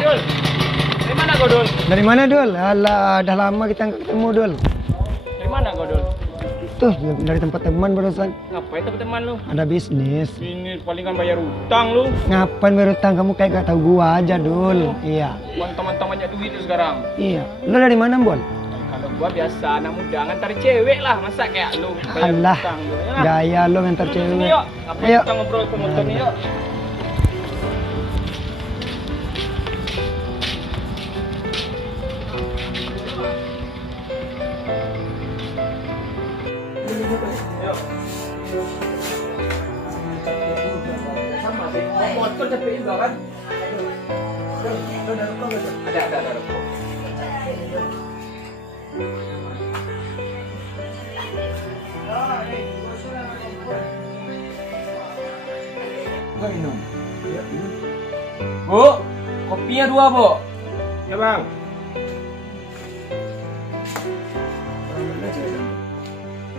Dul. Dari mana kau, Dul? Dari mana, Dul? Alah, dah lama kita nggak ketemu, Dul. Dari mana kau, Dul? Tuh, dari tempat teman barusan. Ngapain teman-teman lu? Ada bisnis. Ini palingan bayar utang lu. Ngapain berutang? Kamu kayak gak tahu gua aja, Dul. Iya. Uang teman-teman banyak duit tuh sekarang. Iya. Lu dari mana, Bol? Kalau gua biasa anak muda ngantar cewek lah, masa kayak lu bayar Alah, utang lu. Ya, lah. gaya lu ngantar Duduk cewek. sini yuk. Ngapain Ayo. kita ngobrol ke motor nih yuk? Yuk. Sama sih, motor capek juga kan? Ada rokok. Minum. Bu, kopinya 2, Bu. Ya, Bang.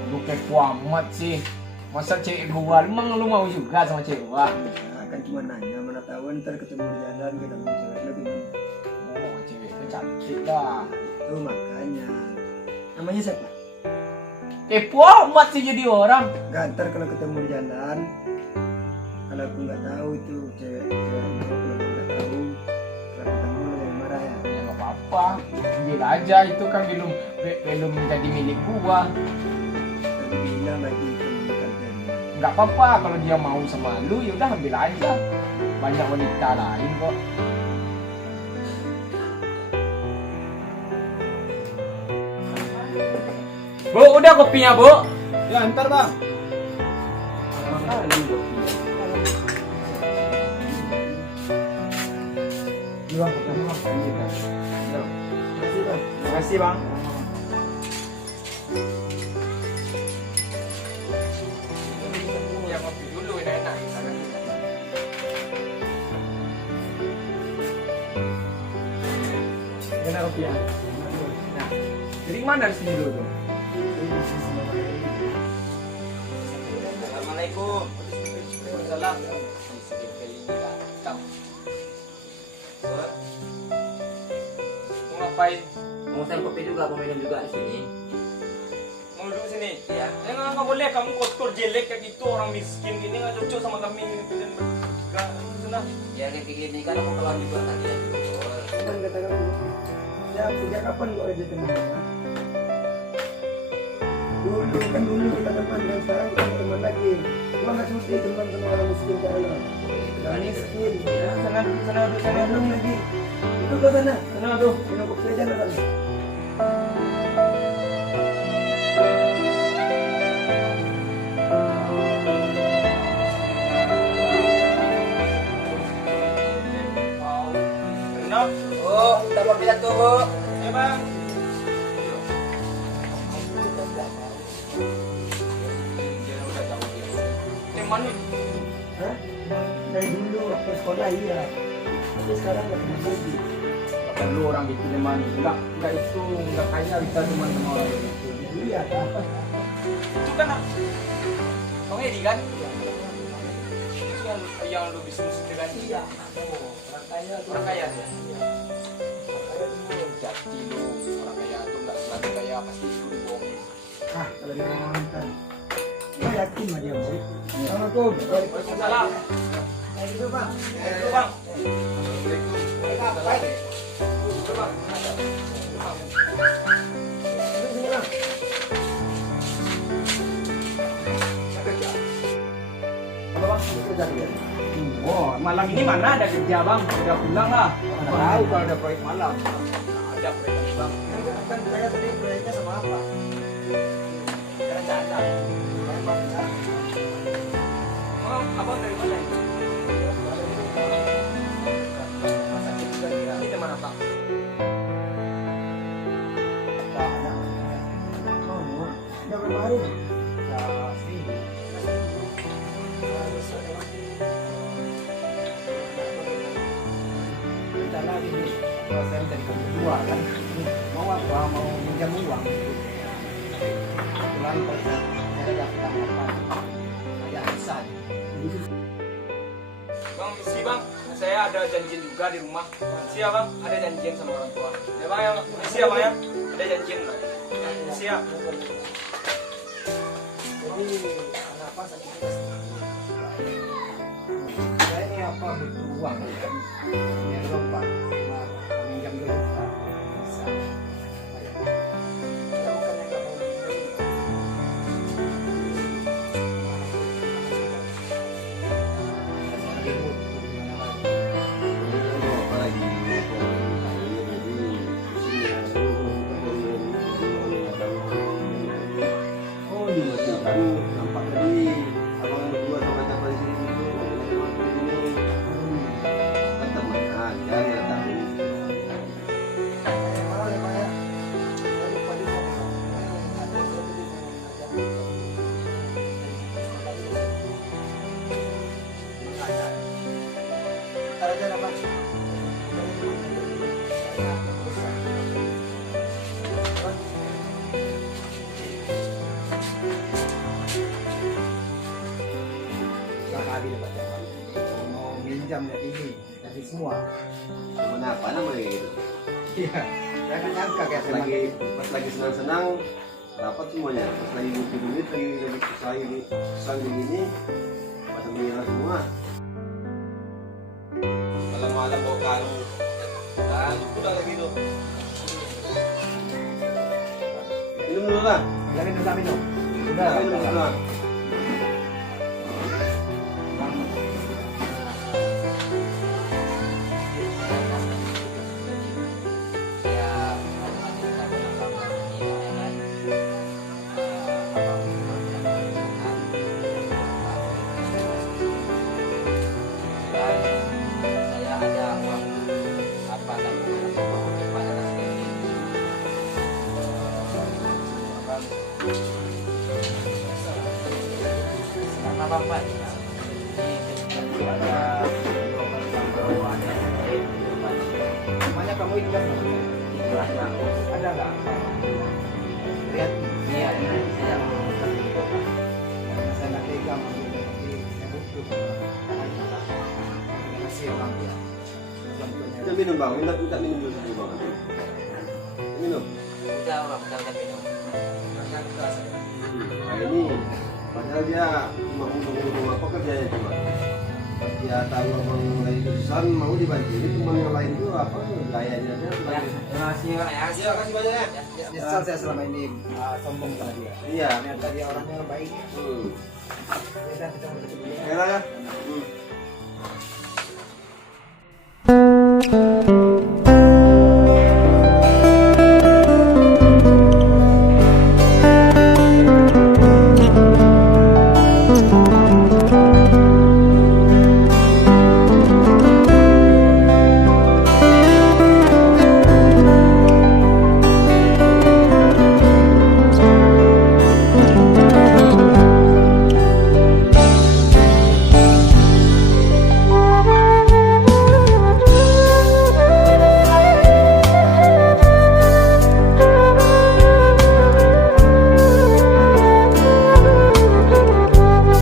Lu kepo amat sih. Masa cewek gua, emang lu mau juga sama cewek gua? Nah, kan cuma nanya, mana tahu ntar ketemu di jalan kita mau cewek lebih. Oh, cewek itu cantik dah. Itu makanya. Namanya siapa? Kepo amat sih jadi orang. Gak, ntar kalau ketemu di jalan, kalau aku nggak tahu itu cewek itu, kalau aku nggak tahu, kalau ketemu lu yang marah ya. Ya nggak apa-apa, ambil aja itu kan belum menjadi milik gua. Tapi bilang lagi itu bukan cewek. Nggak apa-apa kalau dia mau sama lu, ya udah ambil aja. Banyak wanita lain kok. Bu, udah kopinya, Bu. Ya, ntar bang. Bang, ketemu bang. Terima kasih, Bang. Ya, kopi dulu ini enak. Enak kopi ya. Nah, dari mana di sini dulu? Assalamualaikum. Waalaikumsalam. Mau ngapain? Mau saya kopi juga, mau minum juga di sini. Mau duduk sini? Iya. Ya nggak boleh, kamu kotor jelek kayak gitu, orang miskin gini nggak cocok sama kami ini pilihan bertiga. Sudah. Ya kayak gini kan aku keluar juga tadi ya. Kan kata kamu, ya sejak kapan kok ada teman? Dulu kita teman, dan sekarang kita teman lagi. Gua nggak sudi teman sama orang miskin kayak lo. Orang miskin. Ya, sana duduk, sana Belum duduk. lagi. Itu ke sana. Sana duduk. Minum kopi aja lo sana. Enak. Oh, kita kopi satu, Bu. Ya, Bang. Yang mana? Hah? Dari dulu waktu sekolah iya. Tapi sekarang nggak pernah lagi. Nggak perlu orang gitu teman. Enggak itu, enggak kaya kita teman sama orang gitu. Iya apa? Itu kan Bang Edi kan? Itu yang lu bisnis itu kan? Iya. Oh, orang kaya tuh. Orang kaya ya? Jati lu, orang kaya tuh nggak selalu kaya, pasti lu dibohongin. Ah, kalau dia ngomongkan. Gua yakin sama dia, Boy. Assalamualaikum. Waalaikumsalam. Kayak gitu, Bang. Itu Bang. Baik. Itu Bang. Sini, Bang. Apa, Bang? Kerja dia. Oh, malam ini mana ada kerja Bang? Udah pulang lah. Mana tahu kalau ada proyek malam. Ada proyek Bang. Kan saya tadi proyeknya sama apa? Sekarang nggak ada. Oh, abang dari mana ini? Ini teman abang. Udah berapa hari? Kita lagi nih. Kalau saya dari kamu berdua kan. Mau apa? Mau minjam uang. Kebetulan saya daftar apa? Ada arisan. Bang, misi bang. Saya ada janjian juga di rumah. Siap bang, ada janjian sama orang tua. Ya bang, ya siap bang ya, ada janjian lah. Siap. Jadi kenapa sakitnya? Saya ini apa butuh uang kan? Ini lompat, pinjam dulu Pak. Bisa. Ya bukan yang nggak mau pinjam. Lagi butuh gimana lagi? Apalagi oh iya sih kan nampak tadi abang berdua sama siapa di sini dulu ini kan teman aja ya tahu Malah ya Pak ya. Saya lupa juga. Ada yang lebih ngajak. Ntar aja lah, Pak. Sekali dapat mau minjam dari ini dari semua. kenapa namanya gitu Iya, saya nggak nyangka kayak pas lagi senang-senang dapat semuanya pas lagi butuh duit lagi susah begini pas mengira semua malam-malam bawa karung dan udah lagi tuh minum dulu lah udah minum. minum dulu lah Saya ada uang apa tabungan atau uang cepat atas ini. Sama bapak. Namanya kamu itu kan ada nggak? Lihat, Iya, ini saya saya nggak pegang, tapi saya butuh. Kasih orang tua. kita minum bang minta minum dulu bang minum udah orang udah minum. nah ini padahal dia cuma ngomong apa kerjanya cuma dia tahu abang lagi kesusahan mau dibantu ini teman yang lain tuh apa gayanya dia Ya, terima kasih Pak ya. iya kasih banyak ya Nyesal saya selama ini sombong sama dia. iya Ternyata dia orangnya baik. hmm. Ya udah, kita mau tutup dulu. Enak ya hmm.